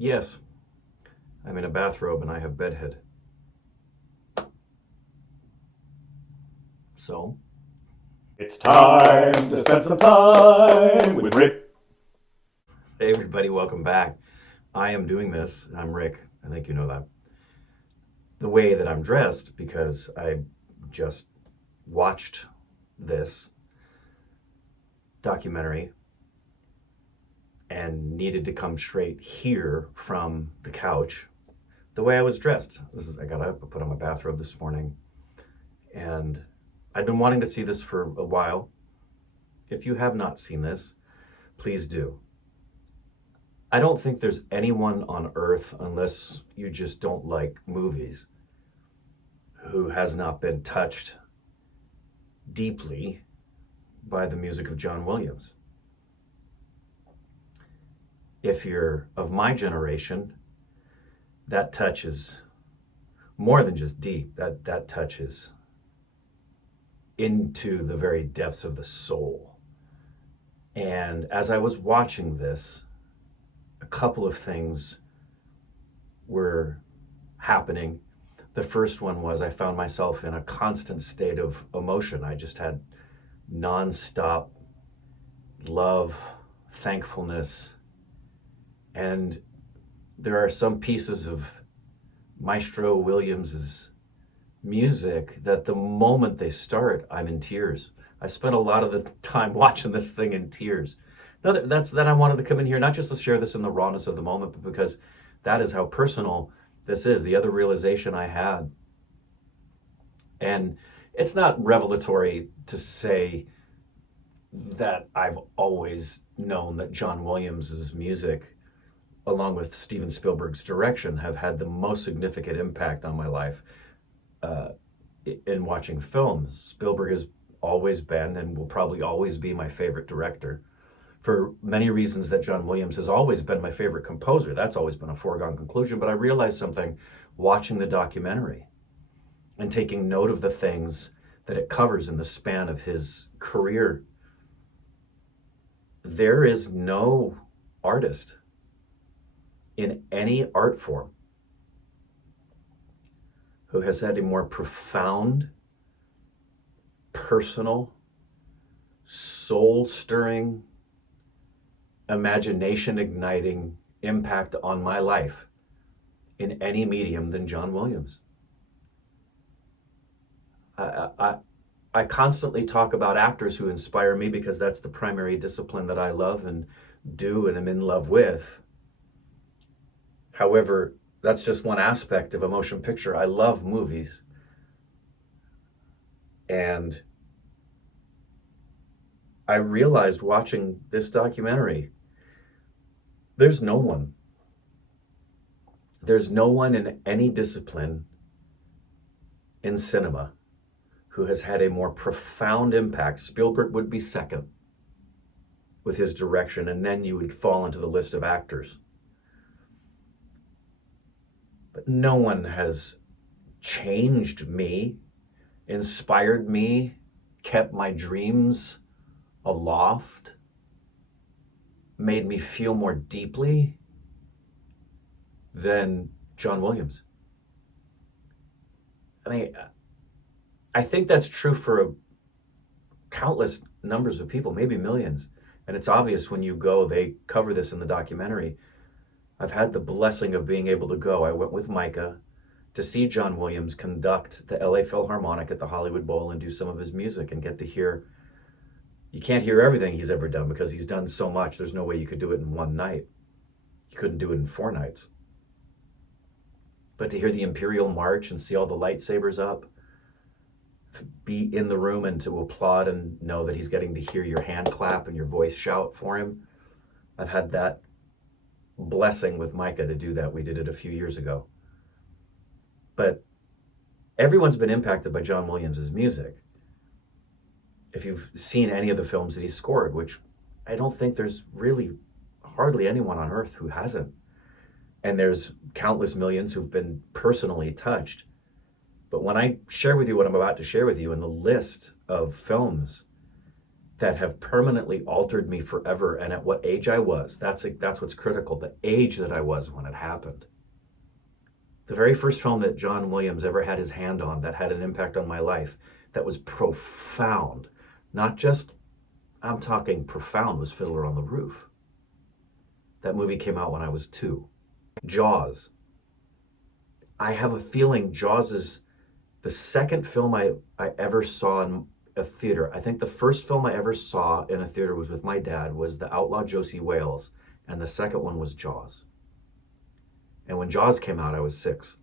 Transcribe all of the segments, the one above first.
Yes, I'm in a bathrobe and I have bedhead. So, It's time to spend some time with Rick. hey everybody, welcome back. I am doing this. I'm Rick. I think you know that. The way that I'm dressed because I just watched this documentary and needed to come straight here from the couch. The way I was dressed. I got up, I put on my bathrobe this morning, and I'd been wanting to see this for a while. If you have not seen this, please do. I don't think there's anyone on earth, unless you just don't like movies, who has not been touched deeply by the music of John Williams. If you're of my generation, that touch is more than just deep. That touches into the very depths of the soul. And as I was watching this, a couple of things were happening. The first one was I found myself in a constant state of emotion. I just had nonstop love, thankfulness, and there are some pieces of Maestro Williams's music that the moment they start, I'm in tears. I spent a lot of the time watching this thing in tears. No, that's that I wanted to come in here, not just to share this in the rawness of the moment, but because that is how personal this is. The other realization I had, and it's not revelatory to say that I've always known that John Williams's music, along with Steven Spielberg's direction, have had the most significant impact on my life. Uh, in watching films, Spielberg has always been and will probably always be my favorite director. For many reasons that John Williams has always been my favorite composer. That's always been a foregone conclusion, but I realized something watching the documentary and taking note of the things that it covers in the span of his career. There is no artist in any art form who has had a more profound, personal, soul-stirring, imagination-igniting impact on my life in any medium than John Williams. I constantly talk about actors who inspire me because that's the primary discipline that I love and do and am in love with. However, that's just one aspect of a motion picture. I love movies. And I realized watching this documentary, there's no one. There's no one in any discipline in cinema who has had a more profound impact. Spielberg would be second with his direction, and then you would fall into the list of actors. But no one has changed me, inspired me, kept my dreams aloft, made me feel more deeply than John Williams. I mean, I think that's true for countless numbers of people, maybe millions. And it's obvious when you go, they cover this in the documentary. I've had the blessing of being able to go. I went with Micah to see John Williams conduct the LA Philharmonic at the Hollywood Bowl and do some of his music and get to hear. You can't hear everything he's ever done because he's done so much. There's no way you could do it in one night. You couldn't do it in 4 nights. But to hear the Imperial March and see all the lightsabers up, to be in the room and to applaud and know that he's getting to hear your hand clap and your voice shout for him. I've had that blessing with Micah to do that. We did it a few years ago. But everyone's been impacted by John Williams' music. If you've seen any of the films that he scored, which I don't think there's really hardly anyone on earth who hasn't. And there's countless millions who've been personally touched. But when I share with you what I'm about to share with you in the list of films that have permanently altered me forever, and at what age I was. That's what's critical, the age that I was when it happened. The very first film that John Williams ever had his hand on that had an impact on my life, that was profound, not just, I'm talking profound, was Fiddler on the Roof. That movie came out when I was 2. Jaws. I have a feeling Jaws is the second film I ever saw in a theater. I think the first film I ever saw in a theater was with my dad, was The Outlaw Josie Wales, and the second one was Jaws. And when Jaws came out, I was 6.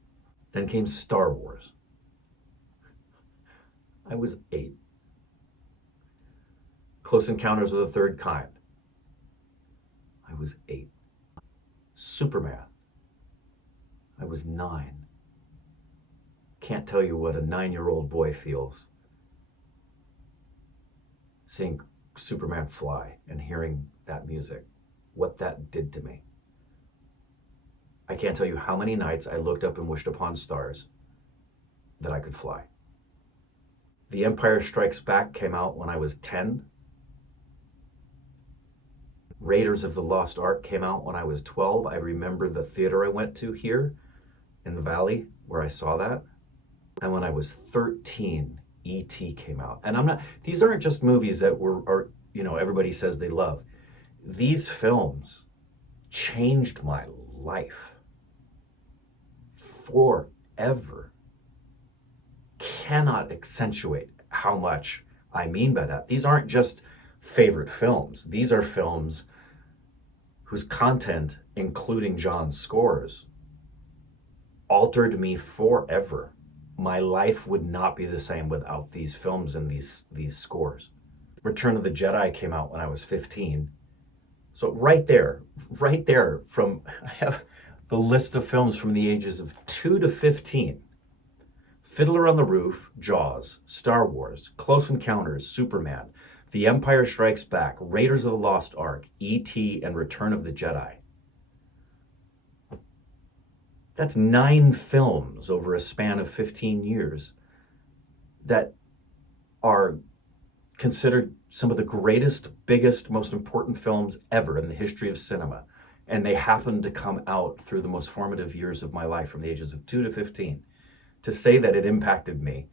Then came Star Wars. I was 8. Close Encounters of the Third Kind. I was 8. Superman. I was 9. Can't tell you what a 9-year-old boy feels seeing Superman fly and hearing that music, what that did to me. I can't tell you how many nights I looked up and wished upon stars that I could fly. The Empire Strikes Back came out when I was 10. Raiders of the Lost Ark came out when I was 12. I remember the theater I went to here in the Valley where I saw that. And when I was 13, E.T. came out. And these aren't just movies that everybody says they love. These films changed my life forever. Cannot accentuate how much I mean by that. These aren't just favorite films. These are films whose content, including John's scores, altered me forever. My life would not be the same without these films and these scores. Return of the Jedi came out when I was 15. So right there, I have the list of films from the ages of 2 to 15. Fiddler on the Roof, Jaws, Star Wars, Close Encounters, Superman, The Empire Strikes Back, Raiders of the Lost Ark, E.T., and Return of the Jedi. That's 9 films over a span of 15 years that are considered some of the greatest, biggest, most important films ever in the history of cinema. And they happen to come out through the most formative years of my life, from the ages of 2 to 15. To say that it impacted me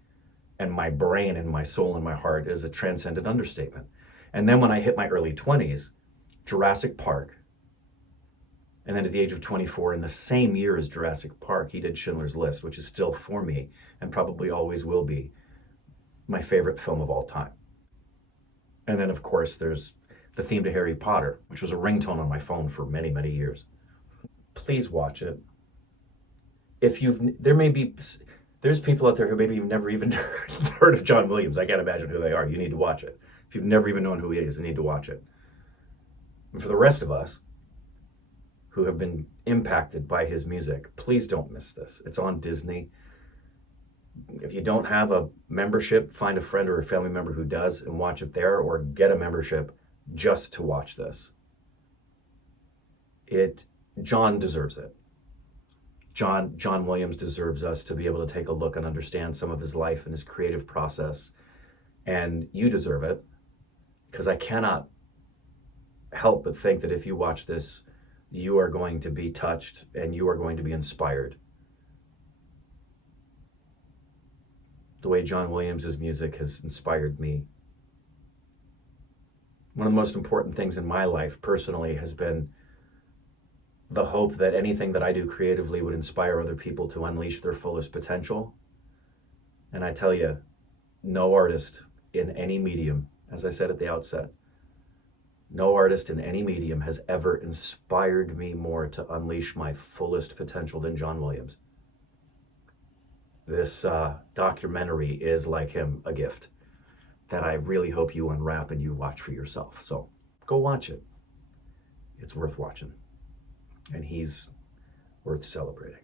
and my brain and my soul and my heart is a transcendent understatement. And then when I hit my early 20s, Jurassic Park. And then at the age of 24, in the same year as Jurassic Park, he did Schindler's List, which is still, for me, and probably always will be, my favorite film of all time. And then, of course, there's the theme to Harry Potter, which was a ringtone on my phone for many, many years. Please watch it. There's people out there who maybe you've never even heard of John Williams. I can't imagine who they are. You need to watch it. If you've never even known who he is, you need to watch it. And for the rest of us who have been impacted by his music, please don't miss this. It's on Disney. If you don't have a membership, find a friend or a family member who does and watch it there, or get a membership just to watch this. John deserves it. John Williams deserves us to be able to take a look and understand some of his life and his creative process. And you deserve it, because I cannot help but think that if you watch this, you are going to be touched and you are going to be inspired. The way John Williams' music has inspired me. One of the most important things in my life personally has been the hope that anything that I do creatively would inspire other people to unleash their fullest potential. And I tell you, no artist in any medium, as I said at the outset, no artist in any medium has ever inspired me more to unleash my fullest potential than John Williams. This documentary is, like him, a gift that I really hope you unwrap and you watch for yourself. So go watch it. It's worth watching. And he's worth celebrating.